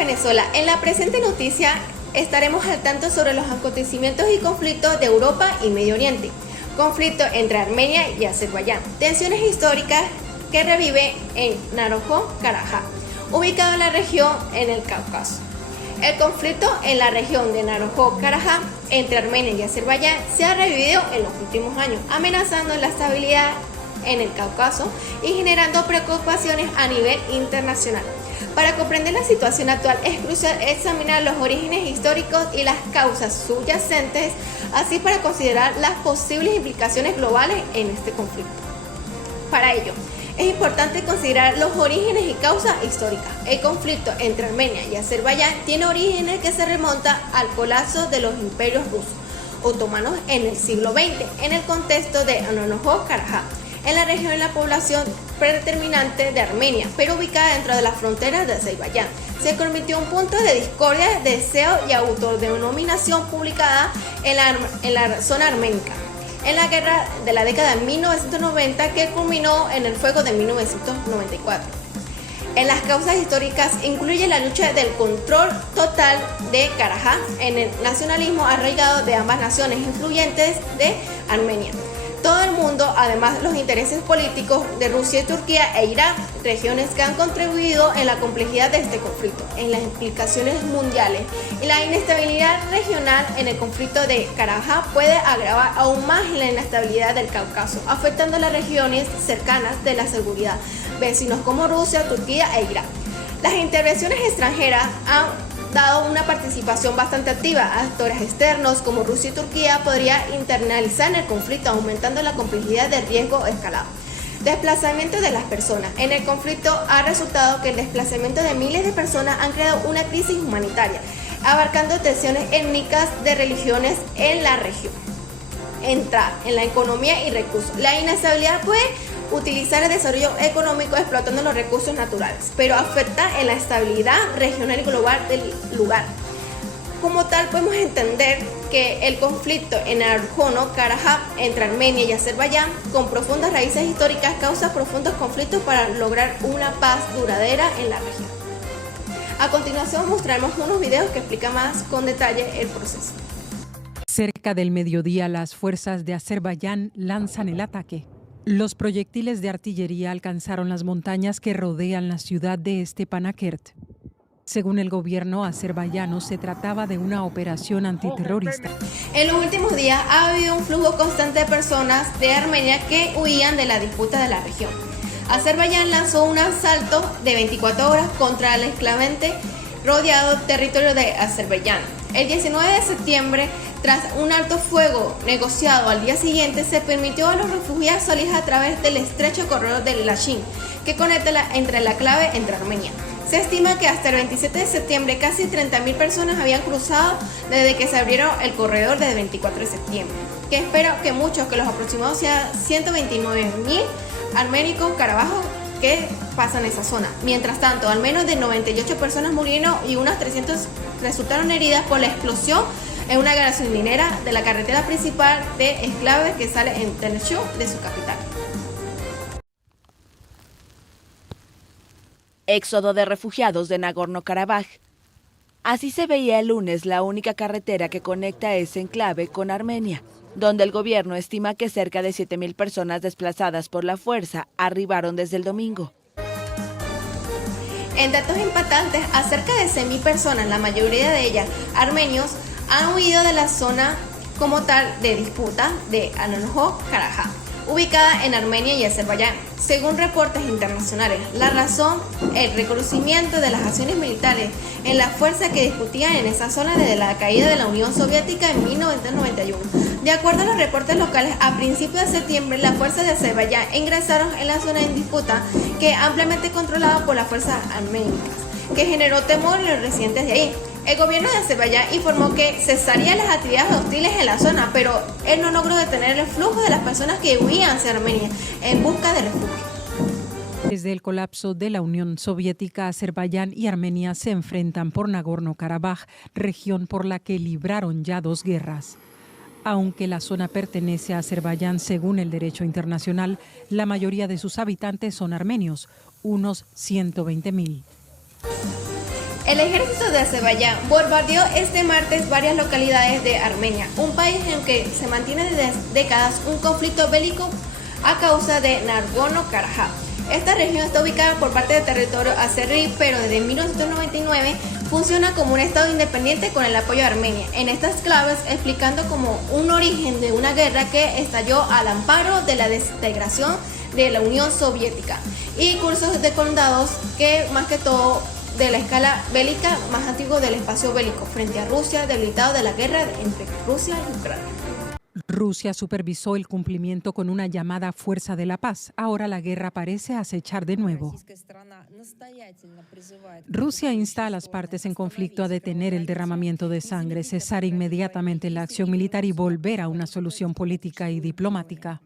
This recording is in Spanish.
Venezuela. En la presente noticia estaremos al tanto sobre los acontecimientos y conflictos de Europa y Medio Oriente. Conflicto entre Armenia y Azerbaiyán. Tensiones históricas que revive en Nagorno-Karabaj, ubicado en la región en el Cáucaso. El conflicto en la región de Nagorno-Karabaj entre Armenia y Azerbaiyán se ha revivido en los últimos años, amenazando la estabilidad en el Cáucaso y generando preocupaciones a nivel internacional. Para comprender la situación actual es crucial examinar los orígenes históricos y las causas subyacentes, así para considerar las posibles implicaciones globales en este conflicto. Para ello, es importante considerar los orígenes y causas históricas. El conflicto entre Armenia y Azerbaiyán tiene orígenes que se remontan al colapso de los imperios rusos otomanos en el siglo XX, en el contexto de Nagorno-Karabaj, en la región de la población predeterminante de Armenia, pero ubicada dentro de las fronteras de Azerbaiyán. Se convirtió en un punto de discordia, deseo y autodenominación publicada en la zona arménica, en la guerra de la década de 1990 que culminó en el fuego de 1994. En las causas históricas incluye la lucha del control total de Karabaj en el nacionalismo arraigado de ambas naciones influyentes de Armenia. Todo el mundo, además los intereses políticos de Rusia y Turquía e Irán, regiones que han contribuido en la complejidad de este conflicto, en las implicaciones mundiales y la inestabilidad regional en el conflicto de Karabaj puede agravar aún más la inestabilidad del Cáucaso, afectando a las regiones cercanas de la seguridad, vecinos como Rusia, Turquía e Irán. Las intervenciones extranjeras han dado una participación bastante activa. Actores externos como Rusia y Turquía podrían internalizar en el conflicto, aumentando la complejidad del riesgo escalado. Desplazamiento de las personas. En el conflicto ha resultado que el desplazamiento de miles de personas han creado una crisis humanitaria, abarcando tensiones étnicas de religiones en la región. Entrar en la economía y recursos. La inestabilidad puede utilizar el desarrollo económico explotando los recursos naturales, pero afecta en la estabilidad regional y global del lugar. Como tal, podemos entender que el conflicto en Nagorno-Karabaj entre Armenia y Azerbaiyán, con profundas raíces históricas, causa profundos conflictos para lograr una paz duradera en la región. A continuación mostraremos unos videos que explican más con detalle el proceso. Cerca del mediodía, las fuerzas de Azerbaiyán lanzan el ataque. Los proyectiles de artillería alcanzaron las montañas que rodean la ciudad de Stepanakert. Según el gobierno azerbaiyano, se trataba de una operación antiterrorista. En los últimos días ha habido un flujo constante de personas de Armenia que huían de la disputa de la región. Azerbaiyán lanzó un asalto de 24 horas contra el enclavante rodeado territorio de Azerbaiyán. El 19 de septiembre, tras un alto fuego negociado al día siguiente, se permitió a los refugiados salir a través del estrecho corredor de Lachin, que conecta entre la clave entre Armenia. Se estima que hasta el 27 de septiembre casi 30.000 personas habían cruzado desde que se abrieron el corredor desde el 24 de septiembre, que espero que muchos, que los aproximados sean 129.000 arménicos carabajos que pasan esa zona. Mientras tanto, al menos de 98 personas murieron y unas 300 resultaron heridas por la explosión en una gasolinera de la carretera principal de Enclave que sale en Teneshu de su capital. Éxodo de refugiados de Nagorno-Karabaj. Así se veía el lunes la única carretera que conecta ese enclave con Armenia, donde el gobierno estima que cerca de 7.000 personas desplazadas por la fuerza arribaron desde el domingo. En datos impactantes, a cerca de 100.000 personas, la mayoría de ellas armenios, han huido de la zona como tal de disputa de Nagorno-Karabaj, ubicada en Armenia y Azerbaiyán. Según reportes internacionales, la razón, el reconocimiento de las acciones militares en las fuerzas que discutían en esa zona desde la caída de la Unión Soviética en 1991. De acuerdo a los reportes locales, a principios de septiembre, las fuerzas de Azerbaiyán ingresaron en la zona en disputa, que ampliamente controlada por las fuerzas arménicas, que generó temor en los residentes de ahí. El gobierno de Azerbaiyán informó que cesarían las actividades hostiles en la zona, pero él no logró detener el flujo de las personas que huían hacia Armenia en busca de refugio. Desde el colapso de la Unión Soviética, Azerbaiyán y Armenia se enfrentan por Nagorno-Karabaj, región por la que libraron ya 2 guerras. Aunque la zona pertenece a Azerbaiyán según el derecho internacional, la mayoría de sus habitantes son armenios, unos 120.000. El ejército de Azerbaiyán bombardeó este martes varias localidades de Armenia, un país en que se mantiene desde décadas un conflicto bélico a causa de Nagorno-Karabaj. Esta región está ubicada por parte del territorio azerí, pero desde 1999 funciona como un estado independiente con el apoyo de Armenia. En estas claves explicando como un origen de una guerra que estalló al amparo de la desintegración de la Unión Soviética y cursos de condados que más que todo de la escala bélica más antigua del espacio bélico frente a Rusia, debilitado de la guerra entre Rusia y Ucrania. Rusia supervisó el cumplimiento con una llamada Fuerza de la Paz. Ahora la guerra parece acechar de nuevo. Rusia insta a las partes en conflicto a detener el derramamiento de sangre, cesar inmediatamente la acción militar y volver a una solución política y diplomática.